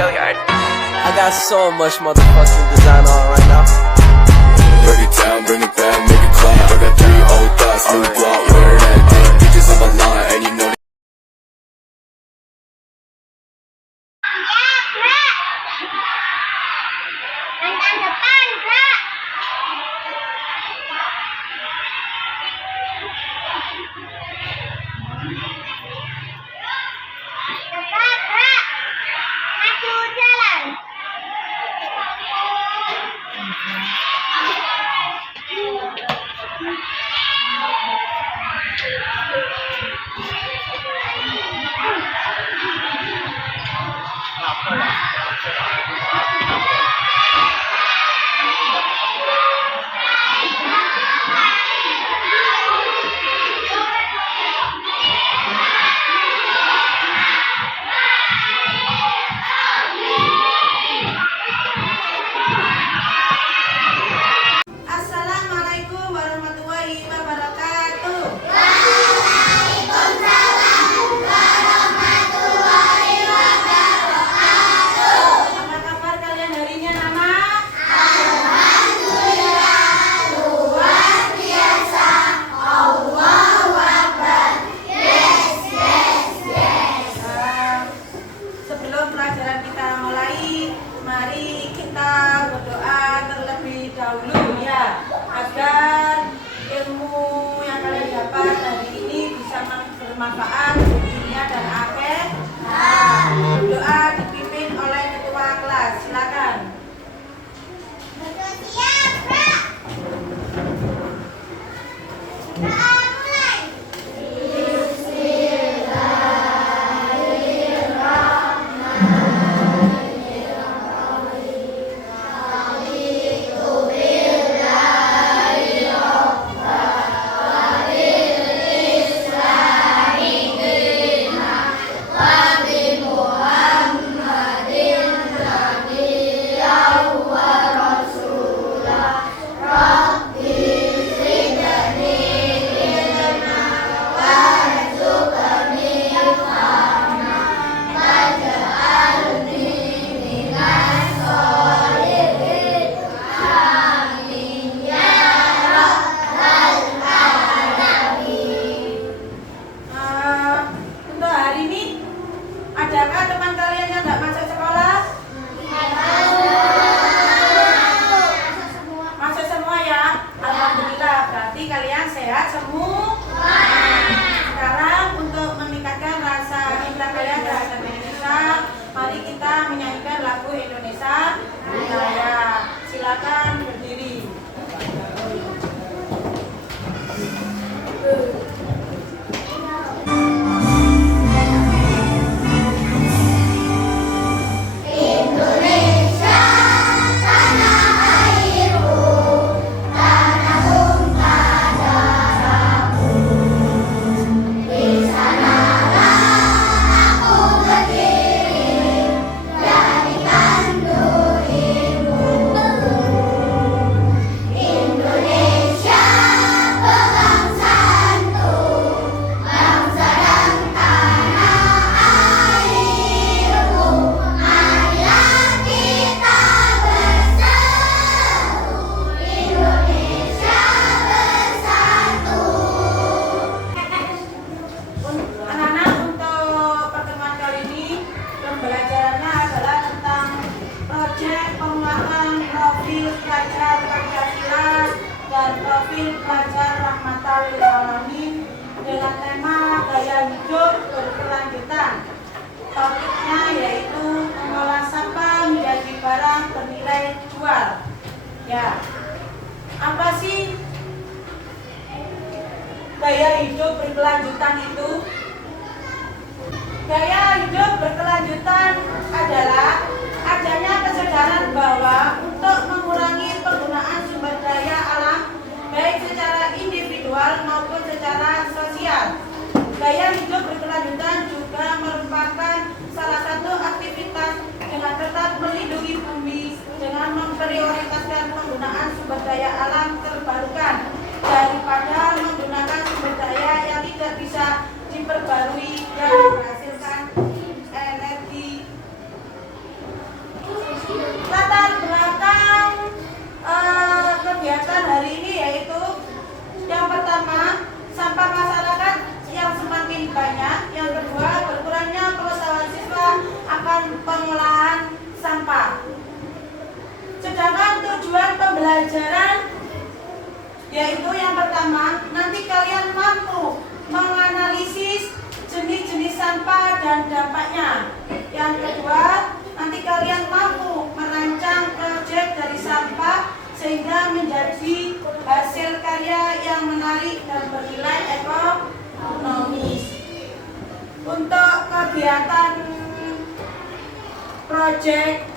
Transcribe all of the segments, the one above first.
I got so much motherfucking design on right now. Break it down, bring it back, make it clap. I got 3 old thoughts, new block, where that thing. Bitches on my line, and you know agar ilmu yang kalian dapat hari ini bisa bermanfaat di dunia dan akhirat. Doa dipimpin oleh ketua kelas. Silakan. Adakah teman kalian yang tidak masuk sekolah? Masuk semua ya. Alhamdulillah, berarti kalian sehat semua. Sekarang untuk meningkatkan rasa cinta kalian terhadap Indonesia, mari kita menyanyikan lagu Indonesia Raya. Silakan berdiri. Profil pelajar Rahmatan lil Alamin dengan tema gaya hidup berkelanjutan. Topiknya yaitu mengolah sampah menjadi barang bernilai jual. Ya, apa sih gaya hidup berkelanjutan itu? Gaya hidup berkelanjutan adalah adanya kesadaran bahwa untuk mengurangi penggunaan sumber daya alam baik secara individual maupun secara sosial. Gaya hidup berkelanjutan juga merupakan salah satu aktivitas dengan tetap melindungi bumi dengan memprioritaskan penggunaan sumber daya alam terbarukan daripada menggunakan sumber daya yang tidak bisa diperbarui dan menghasilkan energi pertama, nanti kalian mampu menganalisis jenis-jenis sampah dan dampaknya. Yang kedua, nanti kalian mampu merancang proyek dari sampah sehingga menjadi hasil karya yang menarik dan bernilai ekonomis. Untuk kegiatan proyek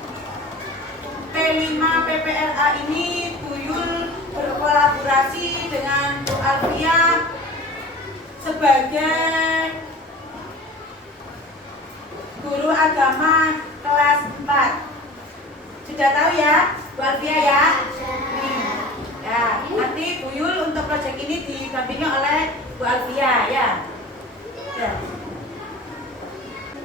P5 PPLA ini, Bu Yul berkolaborasi dengan Bu Alfia sebagai guru agama kelas 4. Sudah tahu ya, Bu Alfia ya? Ya, nanti Bu Yul untuk proyek ini didampingi oleh Bu Alfia ya. Ya.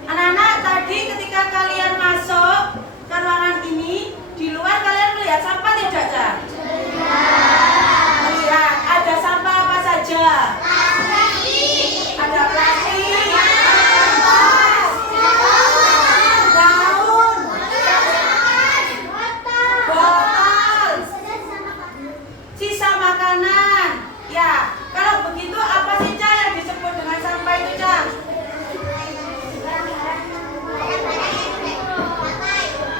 Anak-anak, tadi ketika kalian masuk ke ruangan ini, di luar kalian melihat sampah tidak, Cak? Melihat. Ada sampah apa saja? Ada plastik, daun, botol, sisa makanan. Ya, kalau begitu apa sih, Cak, yang disebut dengan sampah itu, Cak?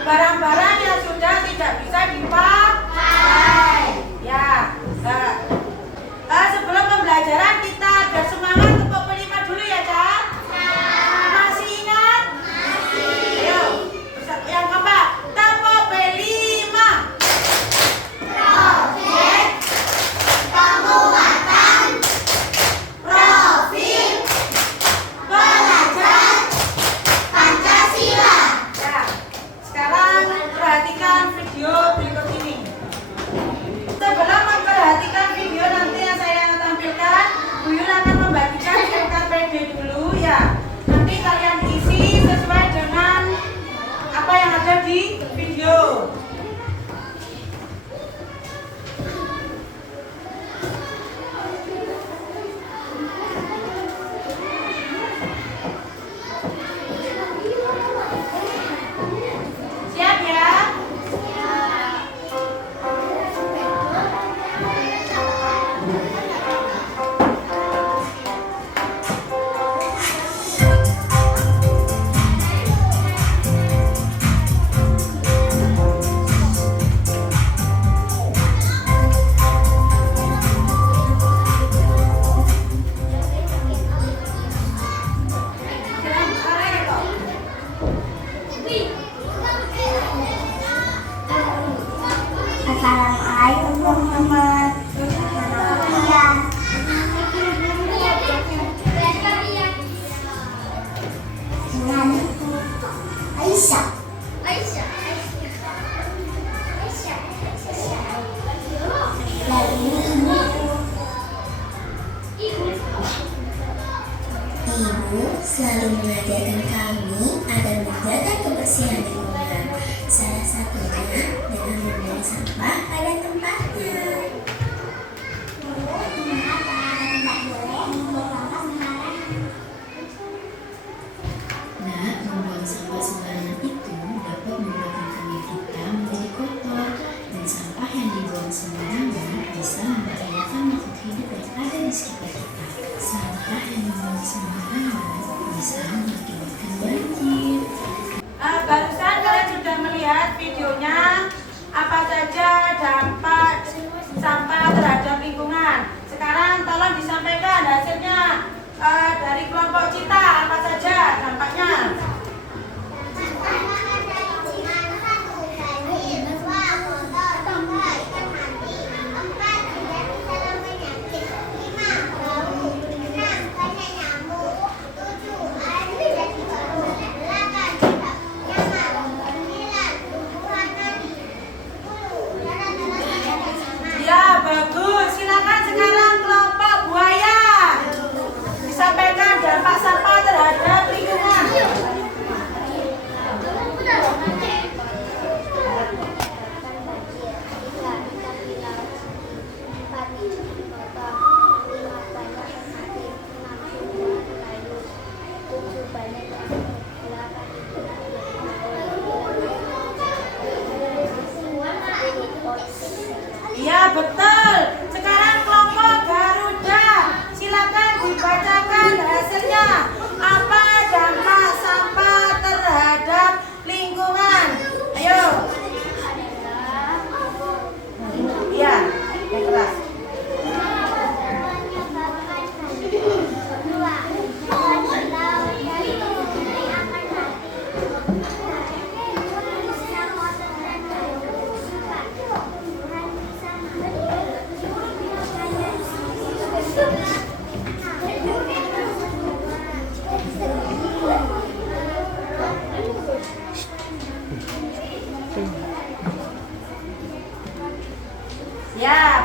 Barang-barang yang sudah tidak bisa dipakai. Ya. Sebelum pembelajaran kita agar semangat untuk P5 dulu ya, Cak. Masih ingat? Ayo. Yang keempat, tempo P5. Proyek penguatan profil belajar Pancasila. Ya. Sekarang perhatikan video berikut ini. Sebelum memperhatikan video nanti yang saya tampilkan, Bu Yul akan membagikan LKPD dulu ya. Nanti kalian isi sesuai dengan apa yang ada di video. Siap ya? Assalamualaikum teman-teman. Dengan Aisyah. Lalu Ibu selalu mengajarkan kami agar menjaga kebersihan lingkungan. Salah satunya dengan membuang sampah pada tempatnya. Nah, membuang sampah sembarangan itu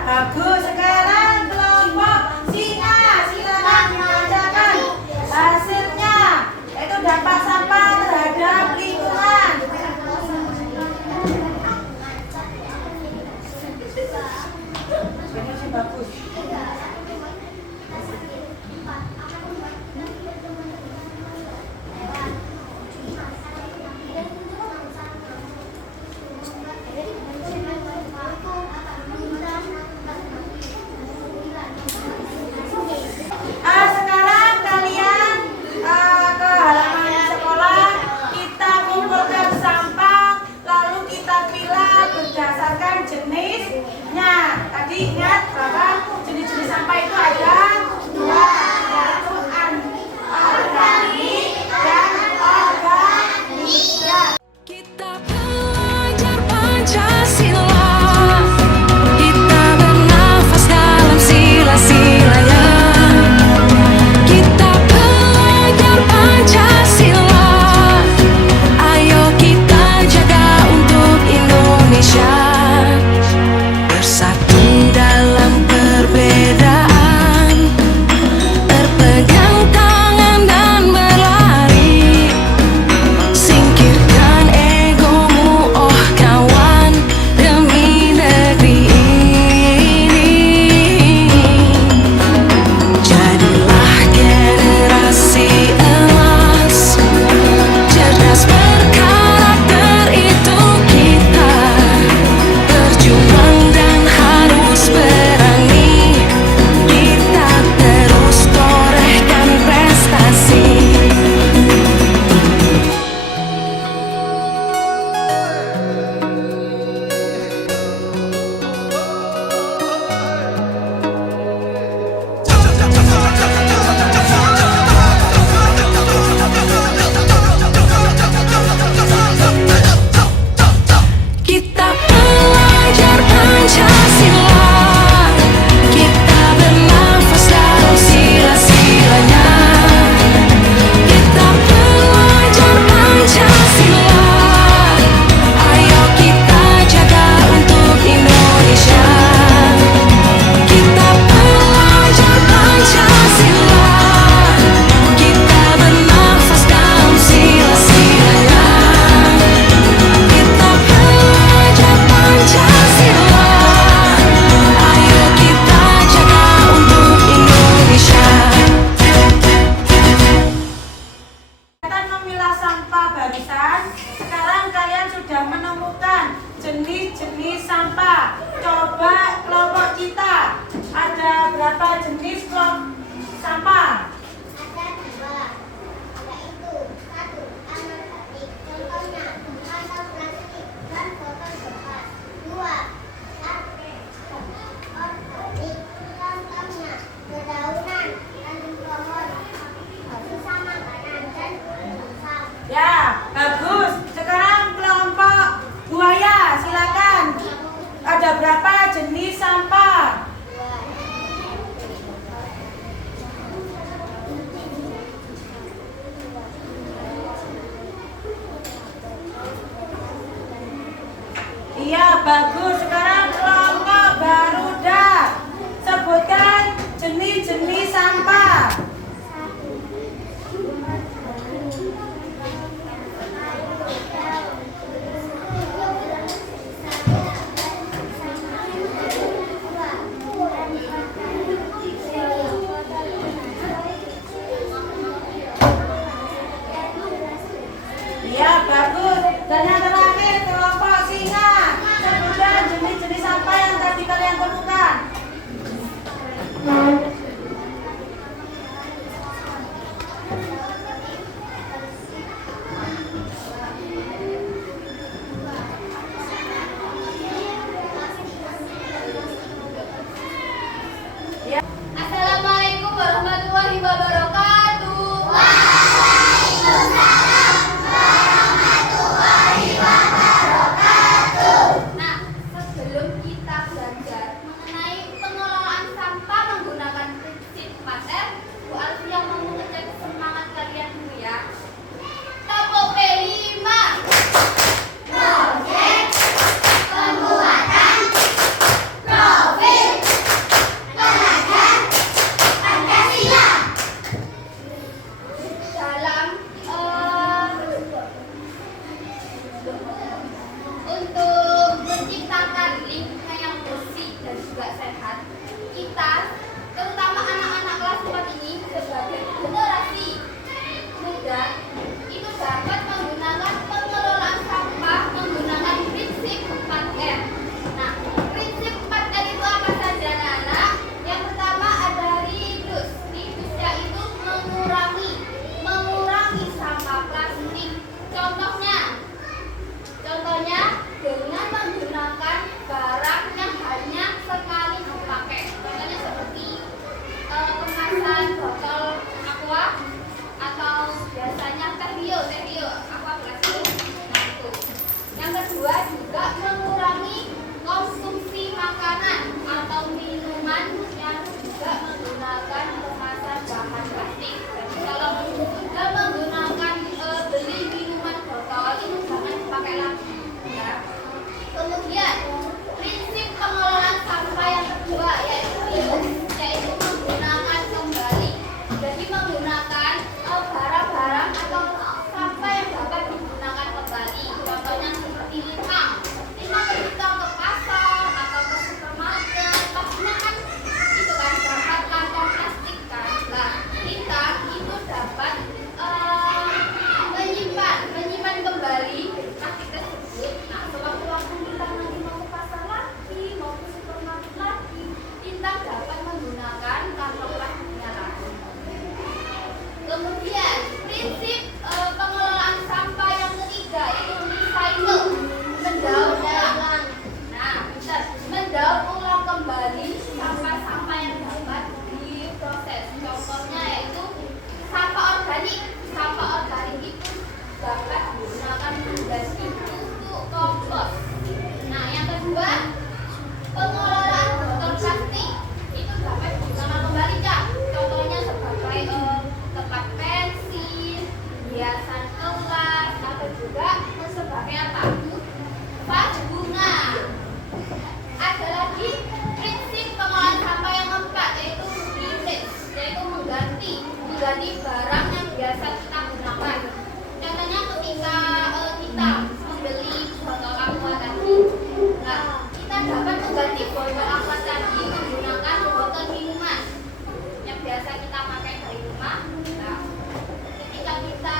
bagus. Sekarang kelompok singa, silakan dibacakan hasilnya. Itu dampak sampah terhadap lingkungan. Benar sih, bagus. Sekarang kalian ke halaman sekolah, kita kumpulkan sampah, lalu kita pilah berdasarkan jenisnya. Tadi ingat bahwa jenis-jenis sampah itu ada dua, yaitu anorganik dan organik. Ya. Kita belajar Pancasila, kita bernafas dalam sila-silanya. Kita belajar Pancasila, ayo kita jaga untuk Indonesia. Bersatu dalam perbedaan, berpegang tangan dan berlari. Singkirkan egomu, oh kawan, demi negeri ini. Jadilah generasi emas, cerdas berkarakter itu kita. Berjuang dan harus berani, kita terus torehkan prestasi. Kita belajar Pancasila, kita bernafas dalam sila-silanya. Kita belajar Pancasila, ayo kita jaga untuk Indonesia. Kita belajar Pancasila, kita bernafas dalam sila-silanya. Kita belajar Pancasila, ayo kita jaga untuk Indonesia. Akan memilah sampah barisan. Sekarang kalian sudah menemukan jenis-jenis sampah. Coba kelompok kita, ada berapa jenis kelompok sampah? Ada dua, yaitu satu anorganik, contohnya kantong plastik dan botol bekas. Dua, organik, contohnya dedaunan, ranting pohon, sisa makanan dan rusak. Ya, bagus. Sekarang kelompok buaya, silakan. Ada berapa jenis sampah? Iya, bagus. Sekarang kelompok garuda. Sebutkan jenis-jenis sampah. Iya, bagus. Dan yang terakhir kelompok singa. Sebutkan jenis-jenis sampah yang tadi kalian temukan. Assalamualaikum warahmatullahi wabarakatuh. Nah, sebelum kita belajar mengenai pengelolaan sampah menggunakan mengganti barang yang biasa kita gunakan. Contohnya ketika kita membeli botol aqua tadi. Nah, kita dapat mengganti botol aqua tadi menggunakan botol minuman yang biasa kita pakai di rumah. Nah, ketika kita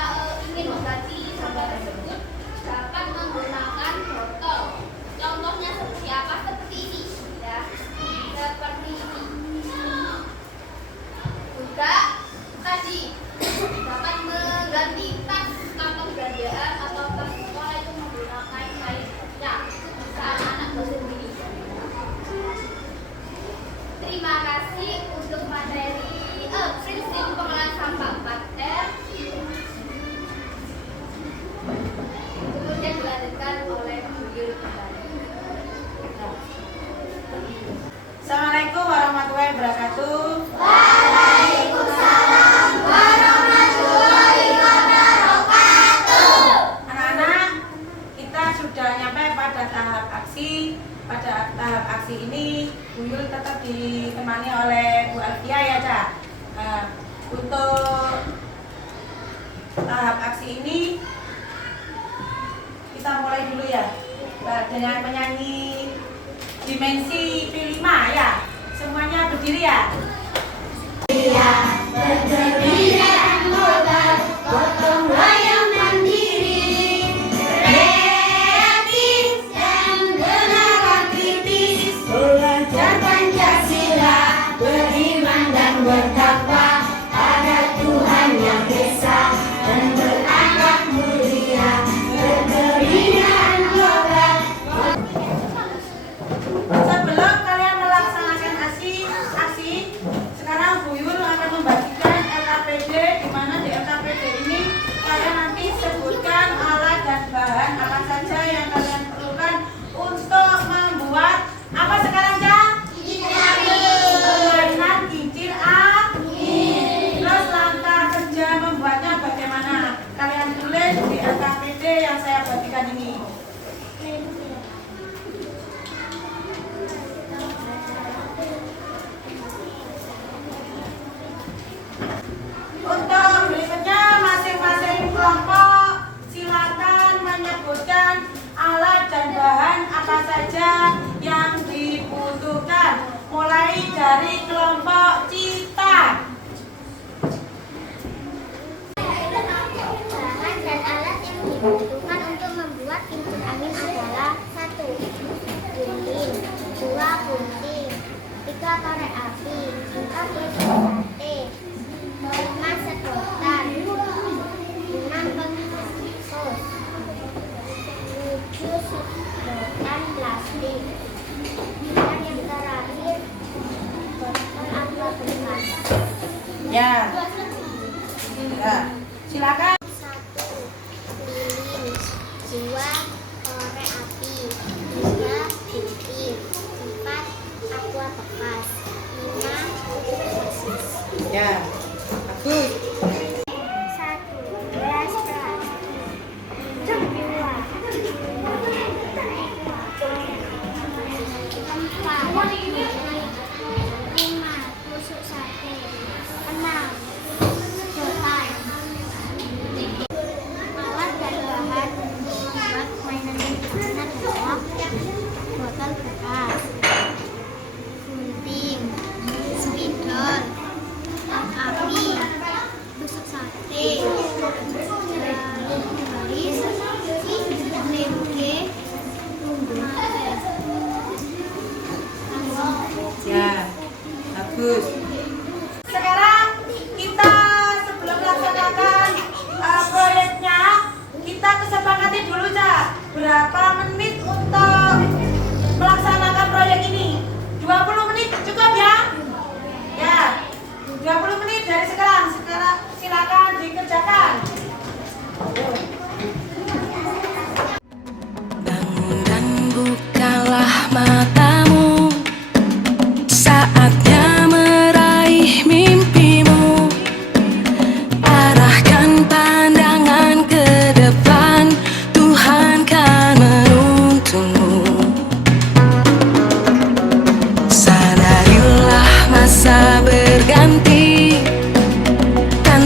ingin mengganti sampah tersebut, dapat menggunakan botol. Contohnya seperti apa? Seperti ini, ya. Seperti ini. Juga tadi dapat mengganti tas kantong belanjaan atau tas sekolah itu menggunakan kain pecah. Bisa anak bersendiri. Terima kasih untuk materi prinsip pengelolaan sampah 4R. Kemudian dilanjutkan oleh Bu Yul kembali. Assalamualaikum warahmatullahi wabarakatuh. Anak-anak, kita sudah nyampe pada tahap aksi. Pada tahap aksi ini, Bu Yul tetap ditemani oleh Bu Alfia ya, Cak. Nah, untuk tahap aksi ini kita mulai dulu ya. Nah, dengan menyanyi dimensi P5 ya. Semuanya berdiri ya. Belajar Pancasila, beriman dan bertakwa pada Tuhan yang Esa dan berakhlak mulia, berkeringat global. Sebelum kalian melaksanakan aksi, sekarang Bu Yul akan membagikan LKPD, di mana di LKPD ini kalian nanti sebutkan alat dan bahan apa saja yang kalian perlukan untuk membuat apa sekarang, Cak? Permainan kincir angin. Terus langkah kerja membuatnya bagaimana? Kalian tulis di LKPD yang saya bagikan ini. Untuk berikutnya, masing-masing kelompok silakan menyebutkan alat dan bahan apa saja yang dibutuhkan. Mulai dari kelompok Cita. Bahan dan alat yang dibutuhkan untuk membuat kincir angin adalah 1. Gunting, 2. gunting, 3. korek api, 4. sate, 5. sedotan, 6. pengkus, 7. sedotan plastik, dan yang terakhir botol aqua bekas. Ya. Ya. Silakan. 1. lilin, 2. korek api, 3. gunting, 4. aqua bekas, 5. sosis. Ya. Bagus. 1. gelas plastik, 2. 5. tusuk sate, 6. sedotan. Alat dan bahan membuat mainan ini adalah botol bekas, gunting, spidol, tas api, tusuk sate, garis, lengke, magnet. Ya. Bagus. Sekarang kita sebelum melaksanakan proyeknya, kita kesepakati dulu, Cak. Berapa menit untuk melaksanakan proyek ini? 20 menit cukup ya? Ya. 20 menit dari sekarang. Sekarang silakan dikerjakan. Bangun dan bukalah matamu, saatnya meraih mimpimu. Arahkan pandangan ke depan, Tuhan kan menuntunmu. Sadarilah masa berganti, kan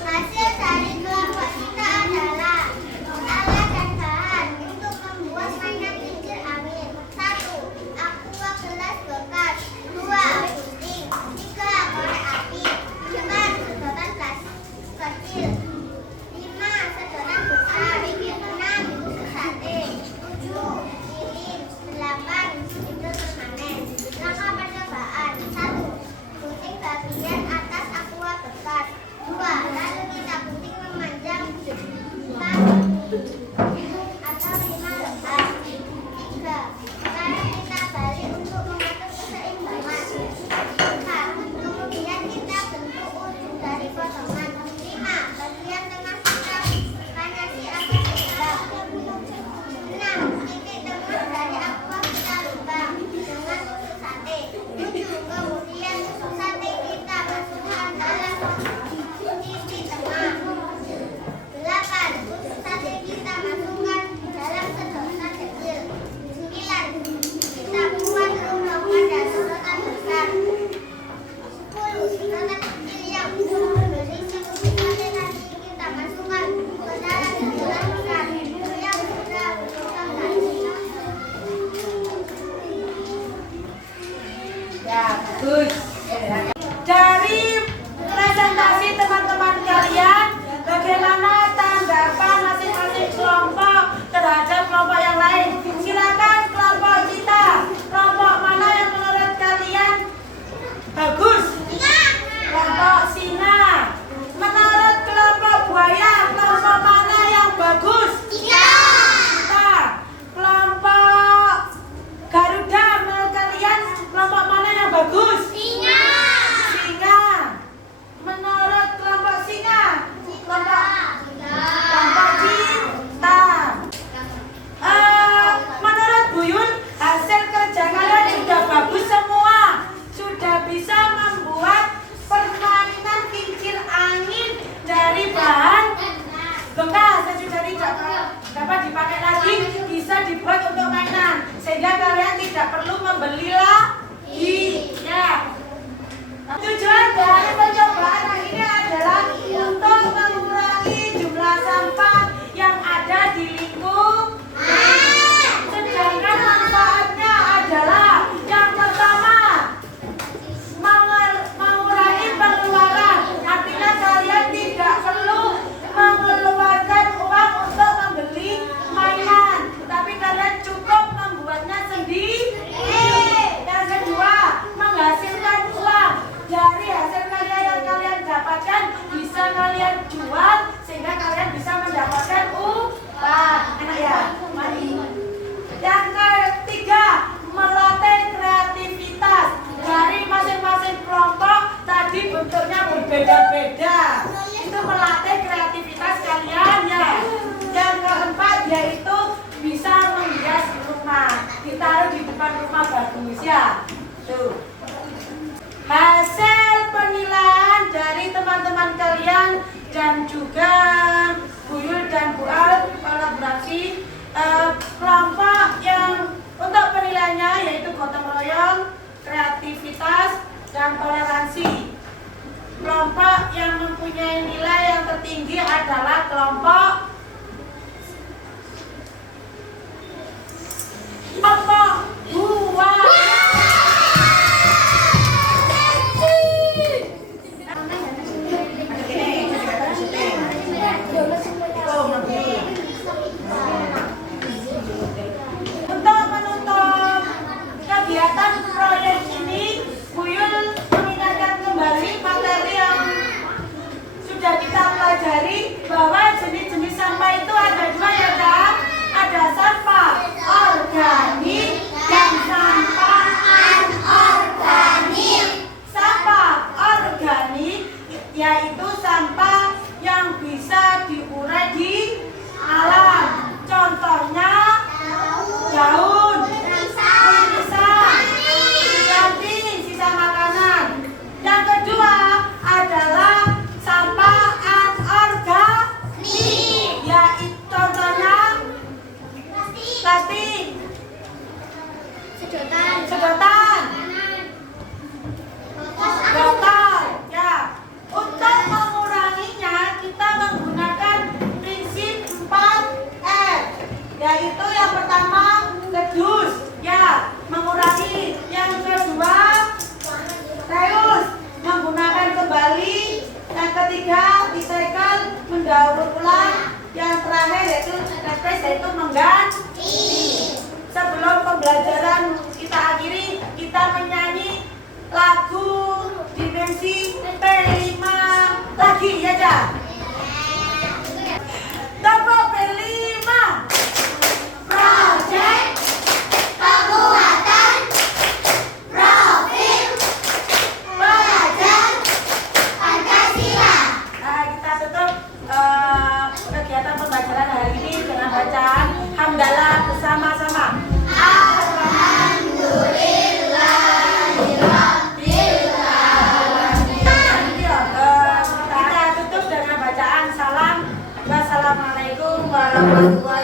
Hasil dari kelompok kita adalah alat dan bahan untuk membuat mainan kincir angin. 1. Aqua gelas bekas. 2. Gunting. 3. Korek api. 4. Sedotan plastik kecil. 5. Sedotan besar. 6. Tusuk sate. 7. Lilin. 8. Spidol permanen. Langkah percobaan. 1. Gunting bagian atas aqua bekas. 2. Lalu kita gunting memanjang 4 atau 5 lembar. 3. Lalu kita balik untuk mengatur keseimbangan. 4. Kemudian kita bentuk ujung dari potongan. 5. Bagian tengah kita panasi agar seimbang. 6. Titik tengah dari aqua kita lubang dengan tusuk sate. 7. Kemudian tusuk sate kita masukkan dalam titik tengah. 8. Tusuk sate kita masukkan dalam sedotan kecil. 9. Kita buat lubang pada sedotan besar. 10. Sedotan kecil yang berisi tusuk sate tadi kita masukkan ke dalam sedotan besar yang sudah berlubang tadi. Ya, bagus. Dari presentasi teman-teman kalian, bagaimana tanggapan masing-masing kelompok terhadap kelompok yang lain? Silakan kelompok kita. Kelompok mana yang menurut kalian bagus? Kelompok Singa. Menurut kelompok Buaya, kelompok mana yang bagus? Kita. Kelompok Garuda, menurut kalian kelompok mana yang bagus? Singa. Menurut kelompok Singa, kelompok Cinta. Menurut Buyun, hasil kerja kalian sudah bagus semua. Sudah bisa membuat permainan kincir angin dari bahan bekas dan sudah tidak dapat dipakai lagi, bisa dibuat untuk mainan sehingga kalian tidak perlu membeli lagi. Ya, ya. Tuh. Hasil penilaian dari teman-teman kalian dan juga Bu Yul dan Bu Al kolaborasi kelompok yang untuk penilaiannya yaitu gotong royong, kreativitas, dan toleransi. Kelompok yang mempunyai nilai yang tertinggi adalah kelompok buah. Untuk menutup kegiatan proyek ini, Bu Yul mengingatkan kembali materi yang sudah kita pelajari bahwa jenis-jenis sampah itu ada dua ya Kak. Ada sampah organik dan sampah anorganik. Sampah organik yaitu sampah yang bisa diurai di alam. Contohnya daun, irisan, ganti sisa makanan. Yang kedua adalah sampah anorganik, yaitu contohnya plastik, sedotan, botol. Ya, untuk menguranginya kita menggunakan prinsip 4R, yaitu yang pertama reduce, ya, mengurangi. Yang kedua reuse, menggunakan kembali. Yang ketiga recycle, mendaur ulang. Yang terakhir yaitu replace, yaitu mengganti. Sebelum pembelajaran kita akhiri, kita menyanyi lagu dimensi P5 lagi ya Cak. Tepuk P5. Project pembuatan profil pelajar Pancasila. Nah, kita tutup kegiatan pembelajaran hari ini dengan bacaan hamdalah bersama-sama. Kita tutup dengan bacaan salam. Wassalamualaikum warahmatullahi wabarakatuh.